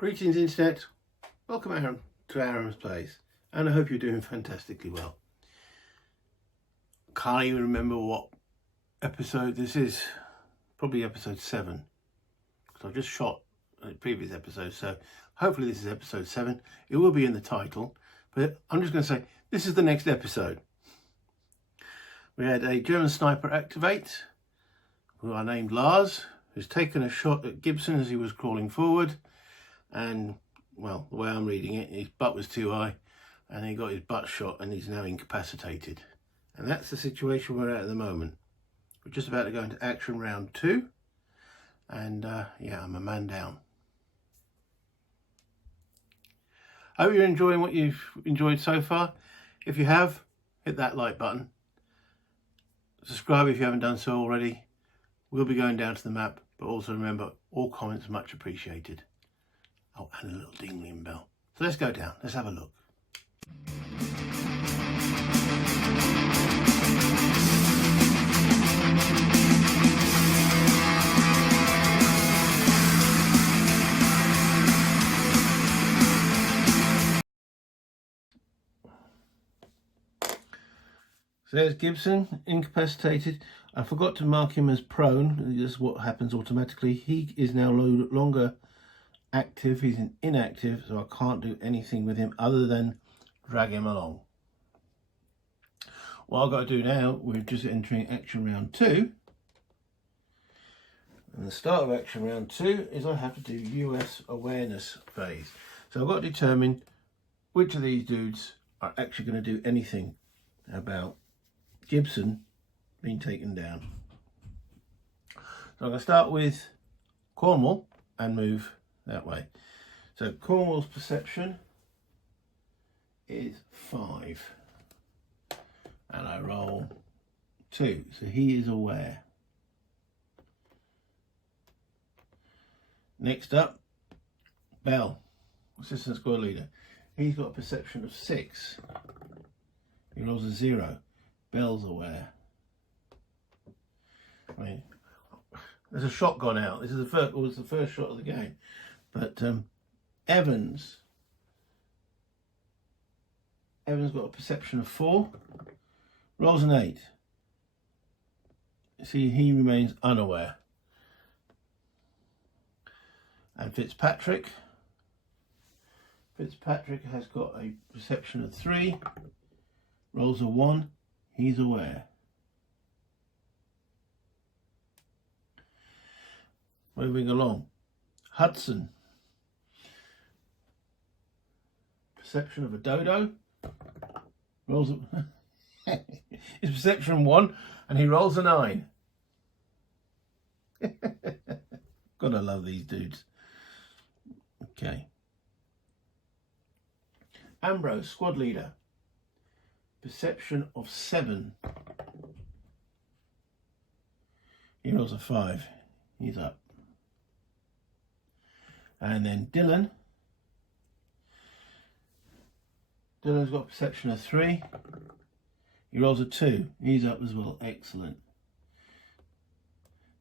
Greetings internet, welcome Aaron to Aaron's Place, and I hope you're doing fantastically well. Can't even remember what episode this is, probably episode 7, because I've just shot a previous episode, so hopefully this is episode 7. It will be in the title, but I'm just going to say this is the next episode. We had a German sniper activate, who I named Lars, who's taken a shot at Gibson as he was crawling forward. And, well, the way I'm reading it, his butt was too high and he got his butt shot and he's now incapacitated. And that's the situation we're at the moment. We're just about to go into action round 2. And, yeah, I'm a man down. I hope you're enjoying what you've enjoyed so far. If you have, hit that like button. Subscribe if you haven't done so already. We'll be going down to the map, but also remember, all comments are much appreciated. Oh, and a little dingling bell. So let's go down. Let's have a look. So there's Gibson, incapacitated. I forgot to mark him as prone. This is what happens automatically. He is now no longer active, he's inactive, so I can't do anything with him other than drag him along. What I've got to do now, we're just entering action round 2, and the start of action round 2 is I have to do US awareness phase. So I've got to determine which of these dudes are actually going to do anything about Gibson being taken down. So I'm going to start with Cornwall and move that way. So Cornwall's perception is 5 and I roll 2, so he is aware. Next up, Bell, assistant squad leader. He's got a perception of 6. He rolls a 0. Bell's aware. I mean, there's a shot gone out. This is the first shot of the game. But Evans got a perception of 4, rolls an 8. See, he remains unaware. And Fitzpatrick has got a perception of 3, rolls a 1, he's aware. Moving along, Hudson. Perception of a dodo, rolls a his perception 1 and he rolls a 9. Gotta love these dudes. Okay. Ambrose, squad leader. Perception of 7. He rolls a 5. He's up. And then Dylan's got a perception of 3. He rolls a 2. He's up as well. Excellent.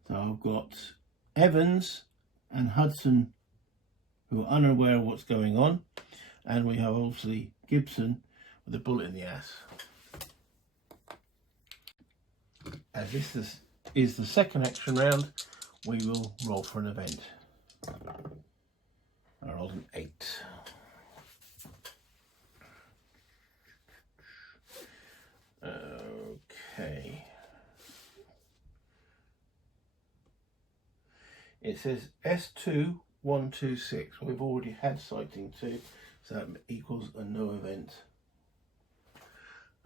So I've got Evans and Hudson who are unaware of what's going on. And we have obviously Gibson with a bullet in the ass. As this is the second action round, we will roll for an event. I rolled an 8. Okay. It says S2126. We've already had sighting 2, so that equals a no event.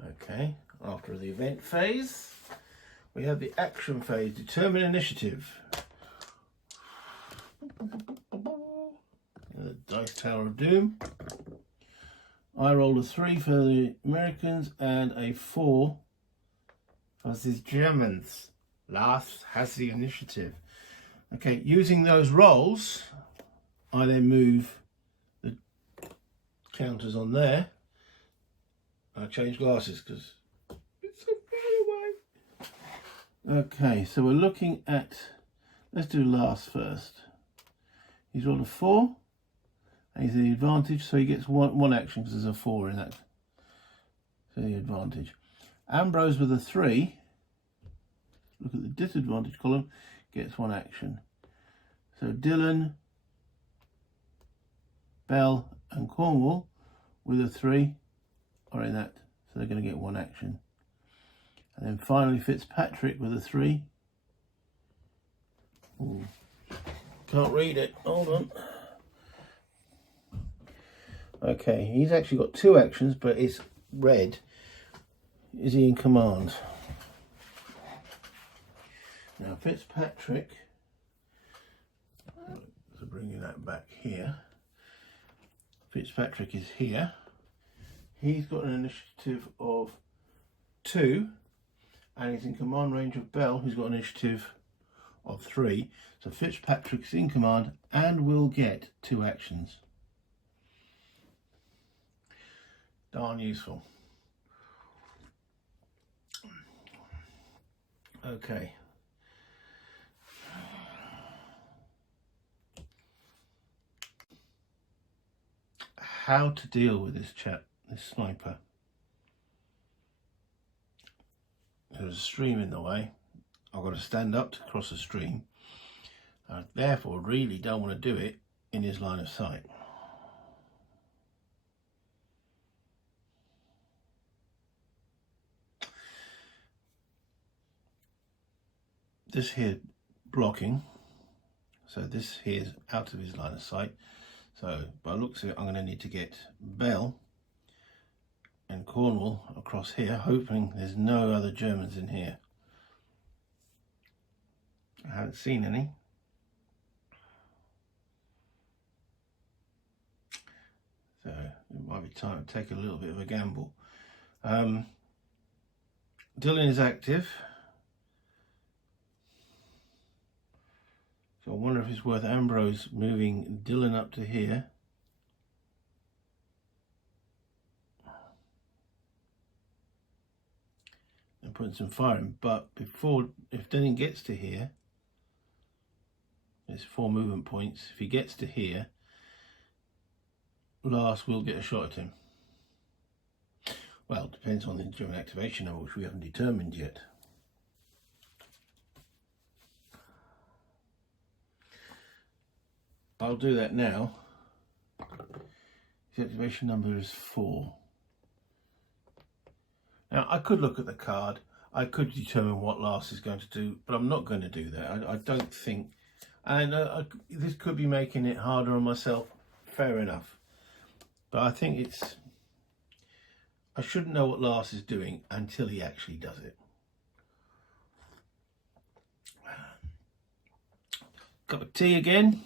Okay, after the event phase, we have the action phase, determine initiative. The Dice Tower of Doom. I rolled a 3 for the Americans and a 4 for the Germans. Lars has the initiative. Okay, using those rolls, I then move the counters on there. I change glasses because it's so far away. Okay, so we're looking at, let's do Lars first. He's rolled a 4. And he's the advantage, so he gets one action because there's a 4 in that. So the advantage. Ambrose with a 3, look at the disadvantage column, gets 1 action. So Dylan, Bell and Cornwall with a 3 are in that, so they're going to get 1 action. And then finally Fitzpatrick with a 3. Ooh, can't read it, hold on. Okay, he's actually got 2 actions, but it's red. Is he in command? Now Fitzpatrick, so bringing that back here, Fitzpatrick is here. He's got an initiative of 2, and he's in command range of Bell, who's got an initiative of 3. So Fitzpatrick's in command and will get 2 actions. Darn useful. Okay. How to deal with this chap, this sniper. There's a stream in the way. I've got to stand up to cross the stream. I therefore really don't want to do it in his line of sight. This here blocking, so this here is out of his line of sight. So by the looks of it, I'm going to need to get Bell and Cornwall across here, hoping there's no other Germans in here. I haven't seen any. So it might be time to take a little bit of a gamble. Dylan is active. So I wonder if it's worth Ambrose moving Dylan up to here. And putting some fire in. But if Dylan gets to here, there's 4 movement points. If he gets to here, Lars will get a shot at him. Well, it depends on the German activation number, which we haven't determined yet. I'll do that now. The activation number is 4. Now, I could look at the card. I could determine what Lars is going to do, but I'm not going to do that. I don't think... And this could be making it harder on myself. Fair enough. But I think it's... I shouldn't know what Lars is doing until he actually does it. Cup of tea again.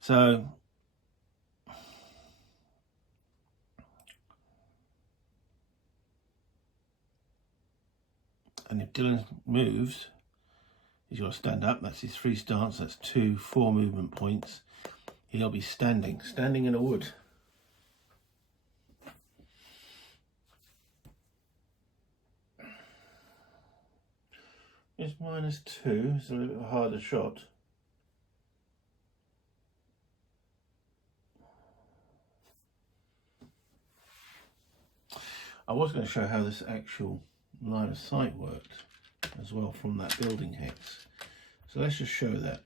So, and if Dylan moves, he's got to stand up. That's his 3 stance. That's 2, 4 movement points. He'll be standing in a wood. It's -2. It's a little bit of a harder shot. I was going to show how this actual line of sight worked as well from that building hex. So let's just show that.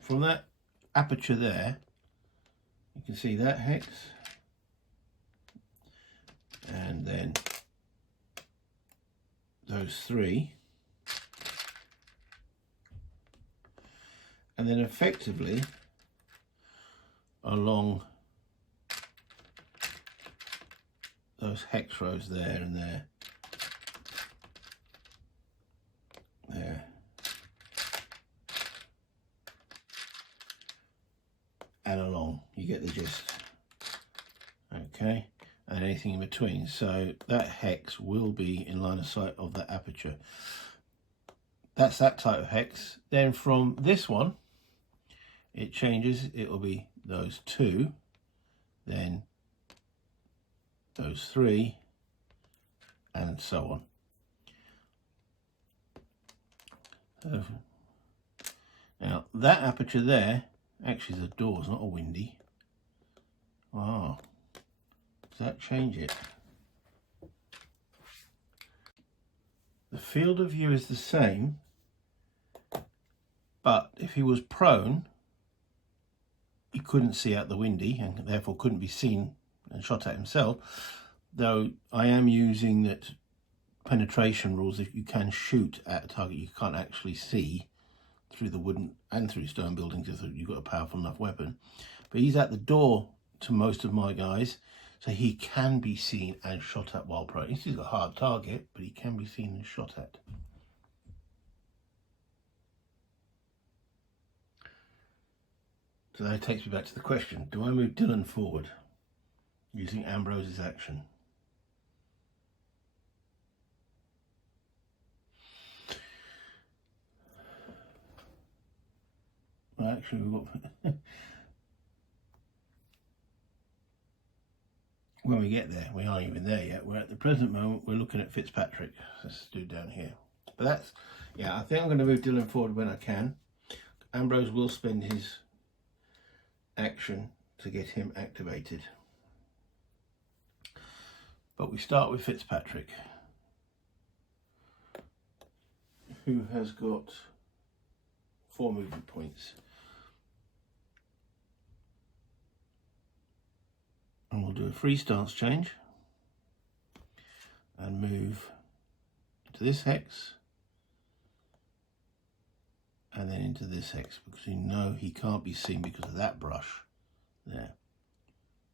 From that aperture there, you can see that hex. And then those 3. And then effectively along those hex rows there and there. There. And along. You get the gist. Okay. And anything in between. So that hex will be in line of sight of that aperture. That's that type of hex. Then from this one, it changes. It will be those 2. Then those 3, and so on. Now that aperture there actually is a door, it's not a windy. Ah, does that change it? The field of view is the same, but if he was prone, he couldn't see out the windy and therefore couldn't be seen and shot at himself. Though I am using that penetration rules. If you can shoot at a target you can't actually see through the wooden and through stone buildings if you've got a powerful enough weapon. But he's at the door to most of my guys, so he can be seen and shot at while prone. He's got a hard target, but he can be seen and shot at. So that takes me back to the question, do I move Dylan forward using Ambrose's action? Well, actually, we've got... when we get there, we aren't even there yet. We're at the present moment, we're looking at Fitzpatrick. Let's do down here. But that's, yeah, I think I'm going to move Dylan forward when I can. Ambrose will spend his action to get him activated. But we start with Fitzpatrick, who has got 4 movement points. And we'll do a free stance change and move to this hex and then into this hex, because you know he can't be seen because of that brush there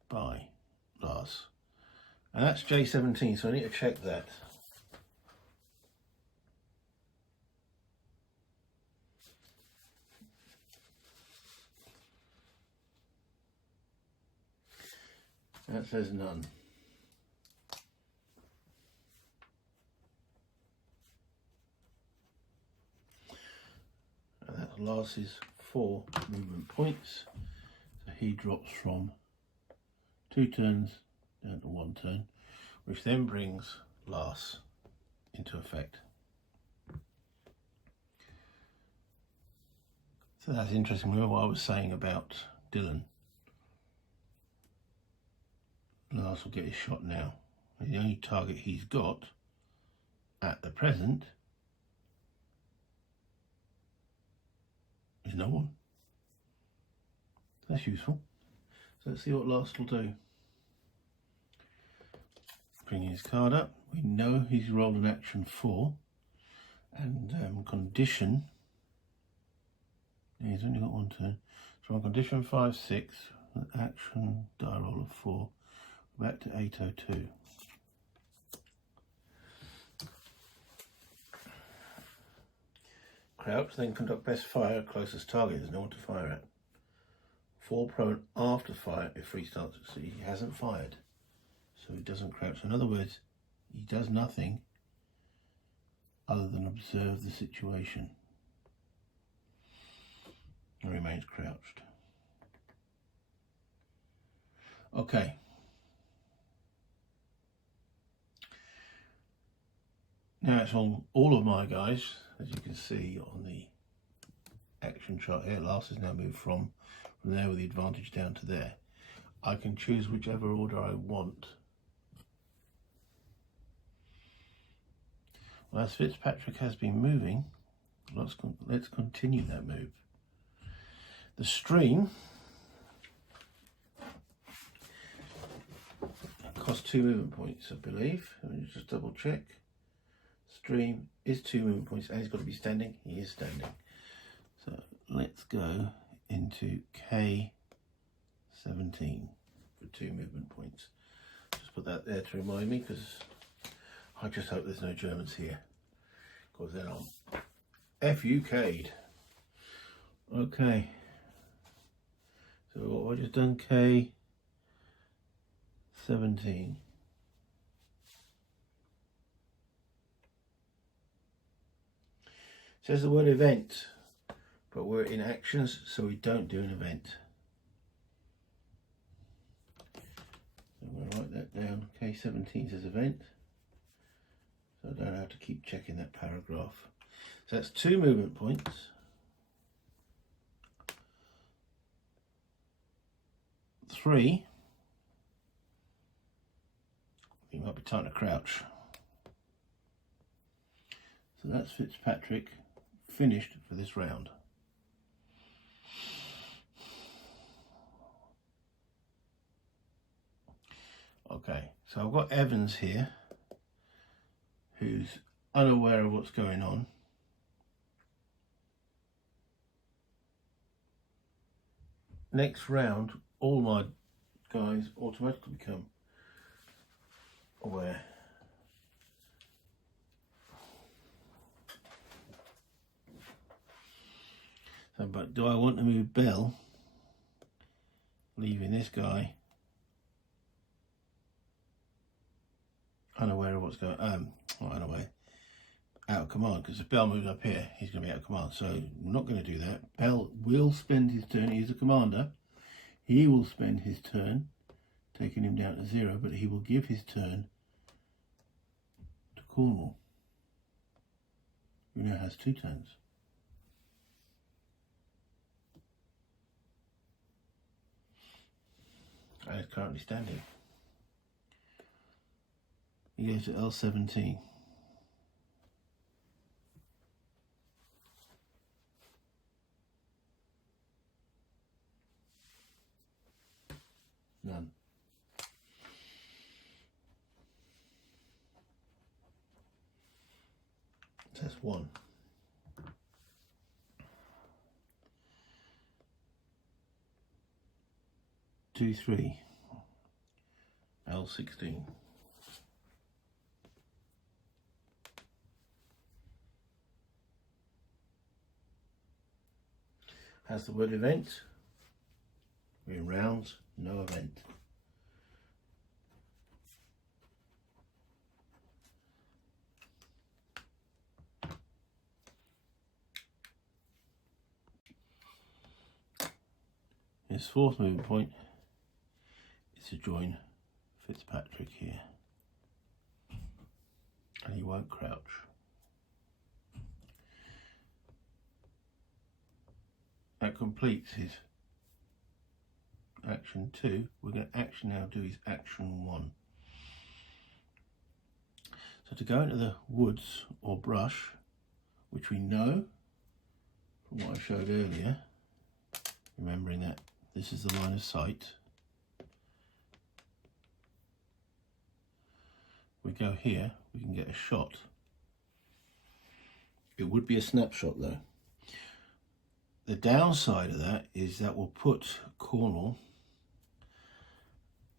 by Lars. And that's J17, so I need to check that. That says none. And that's Lars's 4 movement points. So he drops from 2 turns down to 1 turn, which then brings Lars into effect. So that's interesting. Remember what I was saying about Dylan? Lars will get his shot now. The only target he's got at the present is no one. That's useful. So let's see what Lars will do. Bringing his card up. We know he's rolled an action 4. And condition. He's only got 1 turn. So on condition 5/6, action die roll of 4. Back to 802. Crouch, then conduct best fire at closest target. There's no one to fire at. Fall prone after fire if free stance. So he hasn't fired, so he doesn't crouch. So in other words, he does nothing other than observe the situation and remains crouched. Okay. Now it's on all of my guys, as you can see on the action chart here. Lars has now moved from there with the advantage down to there. I can choose whichever order I want. Well, as Fitzpatrick has been moving, let's continue that move. The stream costs 2 movement points, I believe. Let me just double check. Stream is 2 movement points, and he's got to be standing. He is standing. So let's go into K17 for 2 movement points. Just put that there to remind me, because I just hope there's no Germans here, because then I'm FUK'd. Okay. So what have I just done? K17. Says the word event, but we're in actions, so we don't do an event. So I'm going to write that down. K17 says event, so I don't have to keep checking that paragraph. So that's 2 movement points. 3 time to crouch. So that's Fitzpatrick finished for this round. Okay, so I've got Evans here, who's unaware of what's going on. Next round, all my guys automatically become aware. So, but do I want to move Bell, leaving this guy unaware of what's going on? Not unaware, out of command, because if Bell moves up here, he's going to be out of command. So we're not going to do that. Bell will spend his turn. He's a commander. He will spend his turn, taking him down to 0, but he will give his turn to Cornwall, who now has 2 turns. And is currently standing. He goes to L17. None. That's 1. Two, 3. L16. Has the word event. We're in rounds, no event. His 4th movement point is to join Fitzpatrick here. And he won't crouch. That completes his action 2. We're going to action now do his action 1. So to go into the woods or brush, which we know from what I showed earlier, remembering that this is the line of sight, we go here, we can get a shot. It would be a snapshot though. The downside of that is that will put Cornwall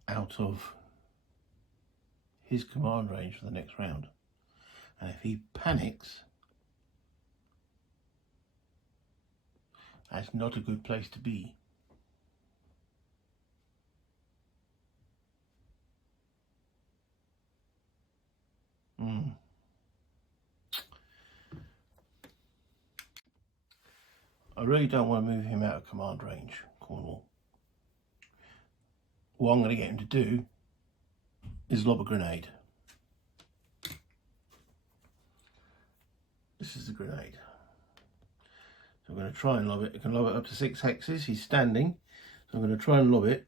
out of his command range for the next round. And if he panics, that's not a good place to be. I really don't want to move him out of command range, Cornwall. What I'm going to get him to do is lob a grenade. This is the grenade. So I'm going to try and lob it. I can lob it up to 6 hexes. He's standing. So I'm going to try and lob it.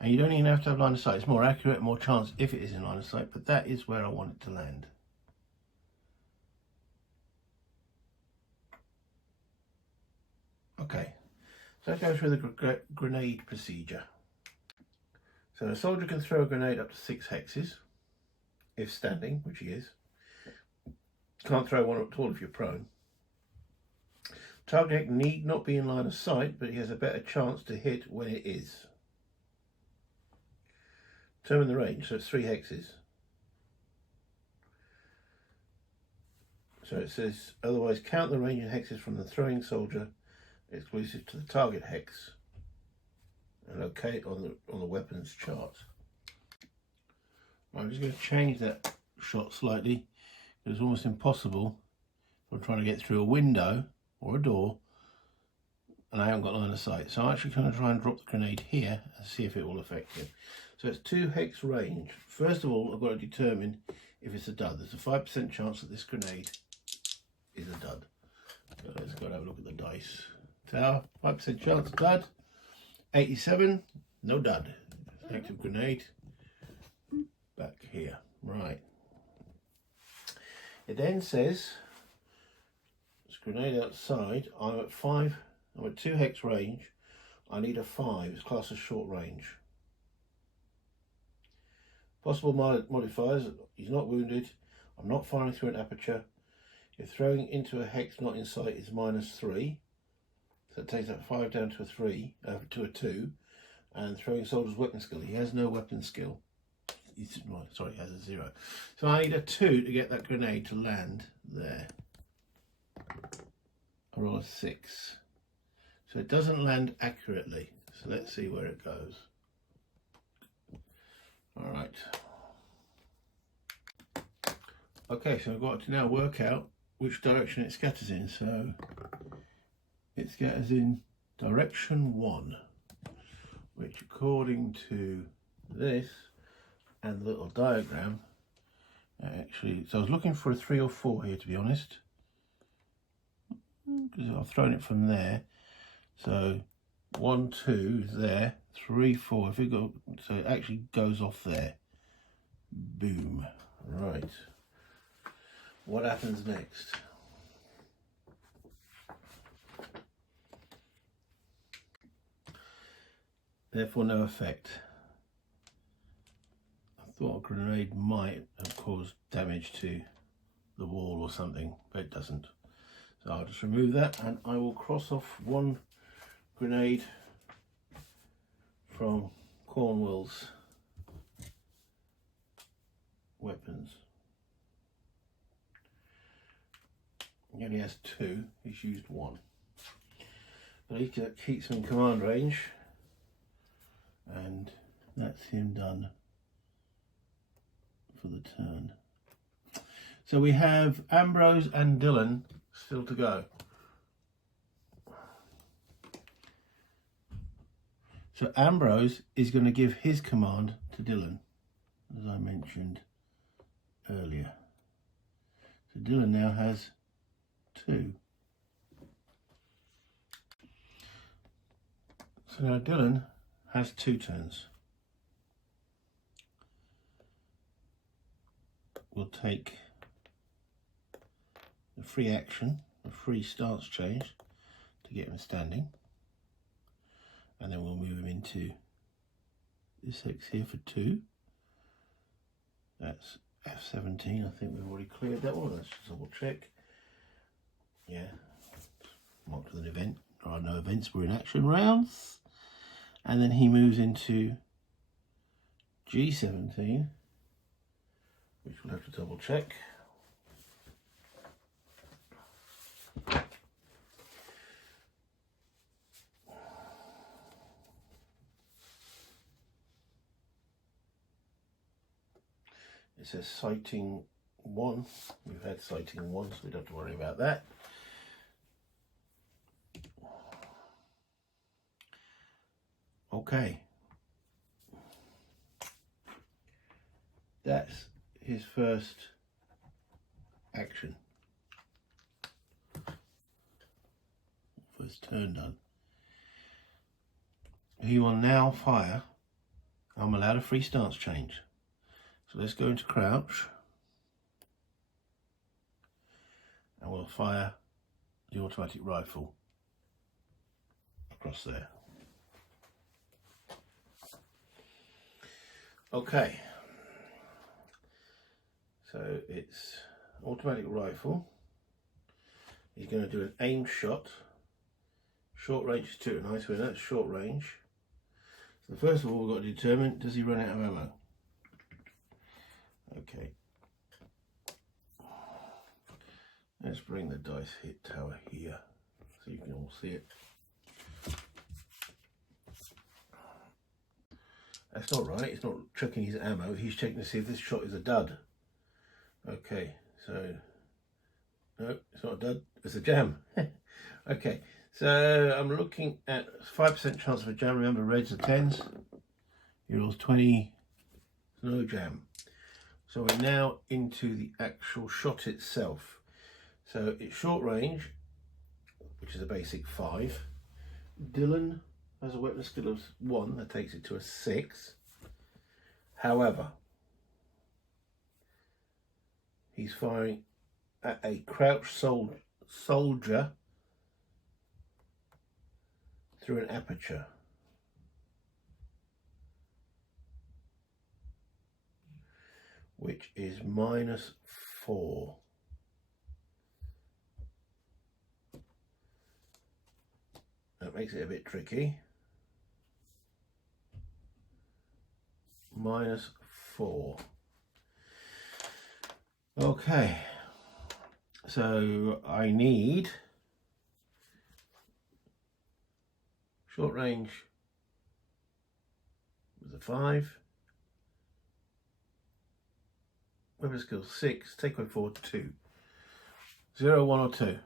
And you don't even have to have line of sight. It's more accurate, more chance if it is in line of sight. But that is where I want it to land. Okay, so let's go through the grenade procedure. So a soldier can throw a grenade up to 6 hexes, if standing, which he is. Can't throw one up at all if you're prone. Target need not be in line of sight, but he has a better chance to hit when it is. Determine the range, so it's 3 hexes. So it says, otherwise count the range in hexes from the throwing soldier exclusive to the target hex and locate on the weapons chart. I'm just going to change that shot slightly. It's almost impossible if I'm trying to get through a window or a door and I haven't got line of sight. So I'm actually going to try and drop the grenade here and see if it will affect him. So it's 2 hex range. First of all, I've got to determine if it's a dud. There's a 5% chance that this grenade is a dud. So let's go and have a look at the dice. Tower, 5% chance, dud. 87, no dud. Active grenade. Back here. Right. It then says, this grenade outside, I'm at 2 hex range. I need a 5, it's classed as short range. Possible modifiers, he's not wounded, I'm not firing through an aperture. If throwing into a hex not in sight is -3, so it takes that 5 down to a 3, to a 2. And throwing soldier's weapon skill, he has no weapon skill. He has a 0. So I need a 2 to get that grenade to land there. I roll a 6. So it doesn't land accurately. So let's see where it goes. All right. Okay, so I've got to now work out which direction it scatters in. So it scatters in direction 1, which according to this and the little diagram, actually, so I was looking for a 3 or 4 here, to be honest, because I've thrown it from there. So 1, 2 is there, 3, 4. If it go, so it actually goes off there. Boom. Right. What happens next? Therefore, no effect. I thought a grenade might have caused damage to the wall or something, but it doesn't. So I'll just remove that, and I will cross off 1 grenade from Cornwell's weapons. He only has 2, he's used 1. But he keeps him in command range, and that's him done for the turn. So we have Ambrose and Dylan still to go. So Ambrose is going to give his command to Dylan, as I mentioned earlier. So Dylan now has 2. So now Dylan has 2 turns. We'll take the free action, the free stance change to get him standing. And then we'll move him into this hex here for 2. That's F17. I think we've already cleared that one. Let's just double check. Yeah, marked with an event. There are no events, we're in action rounds. And then he moves into G17, which we'll have to double check. It says sighting 1. We've had sighting 1, so we don't have to worry about that. Okay. That's his first action. First turn done. He will now fire. I'm allowed a free stance change. So let's go into crouch. And we'll fire the automatic rifle across there. Okay. So it's automatic rifle. He's going to do an aimed shot. Short range is 2 nice, so that's short range. So first of all, we've got to determine, does he run out of ammo? Okay. Let's bring the dice hit tower here so you can all see it. That's not right, it's not checking his ammo, he's checking to see if this shot is a dud. Okay, so, no, it's not a dud, it's a jam. Okay, so I'm looking at 5% chance of a jam. Remember, reds are 10s, he rolls 20, no jam. So we're now into the actual shot itself. So it's short range, which is a basic 5. Dylan has a weapon skill of 1, that takes it to a 6. However, he's firing at a crouched soldier through an aperture. Which is -4. That makes it a bit tricky. -4. Okay, so I need short range with a 5, weapon skill 6, takeaway 4, 2. 0, 1 or 2.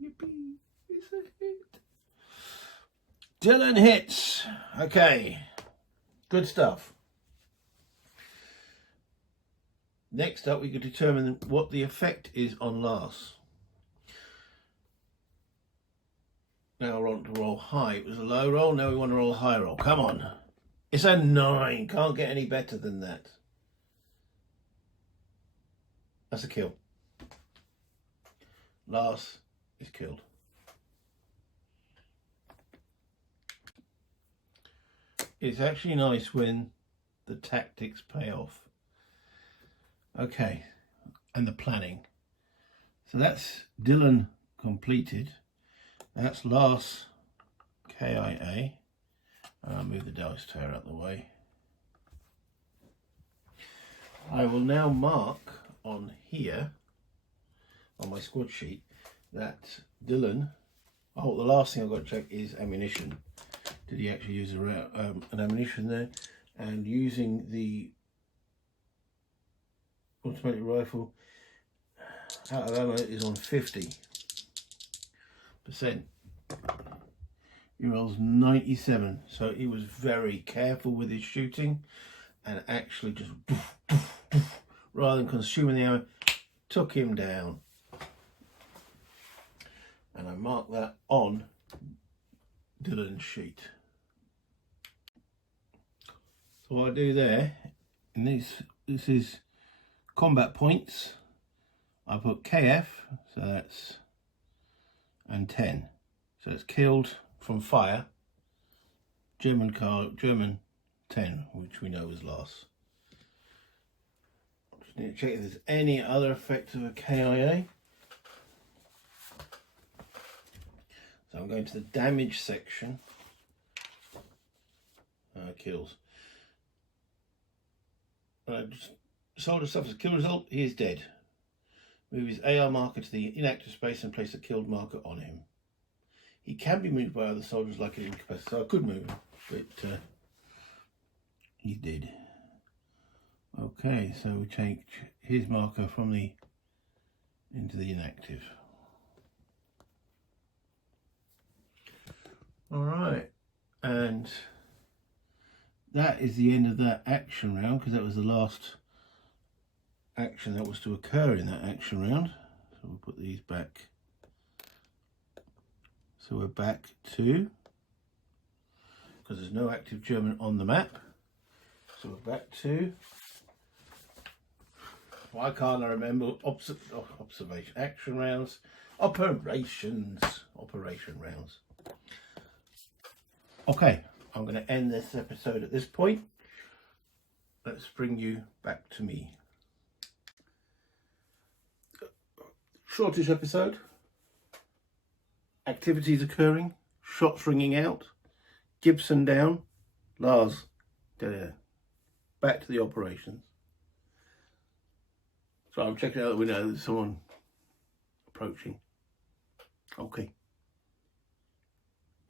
Yippee, it's a hit. Dylan hits. Okay, good stuff. Next up, we can determine what the effect is on Lars. Now we're on to roll high. It was a low roll, now we want to roll a high roll. Come on. It's a 9. Can't get any better than that. That's a kill. Lars is killed. It's actually nice when the tactics pay off. Okay, and the planning. So that's Dylan completed. That's Lars KIA. I'll move the dice tower out of the way. I will now mark on here, on my squad sheet, that Dylan, oh, the last thing I've got to check is ammunition. Did he actually use an ammunition there? And using the automatic rifle, out of ammo is on 50%. He rolls 97, so he was very careful with his shooting and actually just, rather than consuming the ammo, took him down. And I mark that on Dylan's sheet. So what I do there, in this is combat points. I put KF, so that's, and 10. So it's killed from fire. German 10, which we know was lost. Just need to check if there's any other effects of a KIA. So I'm going to the damage section. Kills. Soldier suffers a kill result. He is dead. Move his AR marker to the inactive space and place a killed marker on him. He can be moved by other soldiers like an incapacitated. So I could move him, but he did. Okay, so we take his marker from the into the inactive. All right, and that is the end of that action round, because that was the last action that was to occur in that action round. So we'll put these back. So we're back to, because there's no active German on the map, so we're back to, why can't I remember, observation, action rounds, operation rounds. Okay, I'm going to end this episode at this point. Let's bring you back to me. Shortish episode. Activities occurring, shots ringing out, Gibson down, Lars back to the operations. So I'm checking out the window, there's someone approaching. Okay.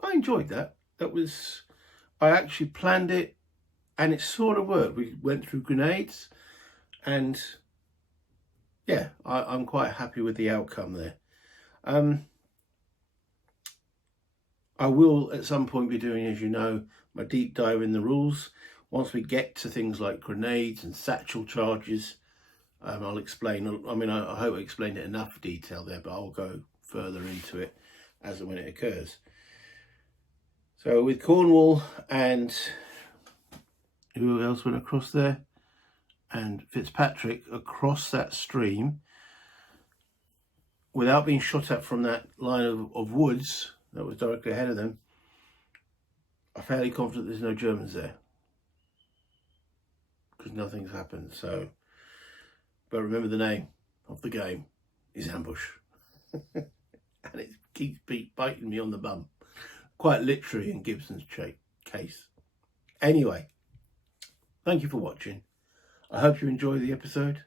I enjoyed that. I actually planned it and it sort of worked. We went through grenades and yeah, I'm quite happy with the outcome there. I will at some point be doing, as you know, my deep dive in the rules. Once we get to things like grenades and satchel charges, I'll explain. I mean, I hope I explained it enough detail there, but I'll go further into it as and when it occurs. So with Cornwall and who else went across there? And Fitzpatrick across that stream without being shot at from that line of woods that was directly ahead of them. I'm fairly confident there's no Germans there, because nothing's happened. So, but remember, the name of the game is Ambush. And it keeps biting me on the bum, quite literally, in Gibson's case. Anyway, thank you for watching. I hope you enjoyed the episode.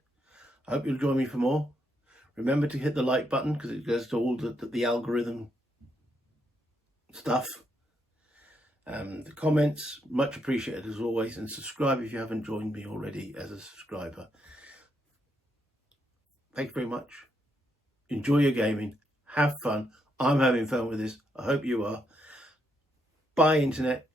I hope you'll join me for more. Remember to hit the like button, because it goes to all the algorithm stuff. The comments, much appreciated as always, and subscribe if you haven't joined me already as a subscriber. Thank you very much. Enjoy your gaming. Have fun. I'm having fun with this. I hope you are. Bye, Internet.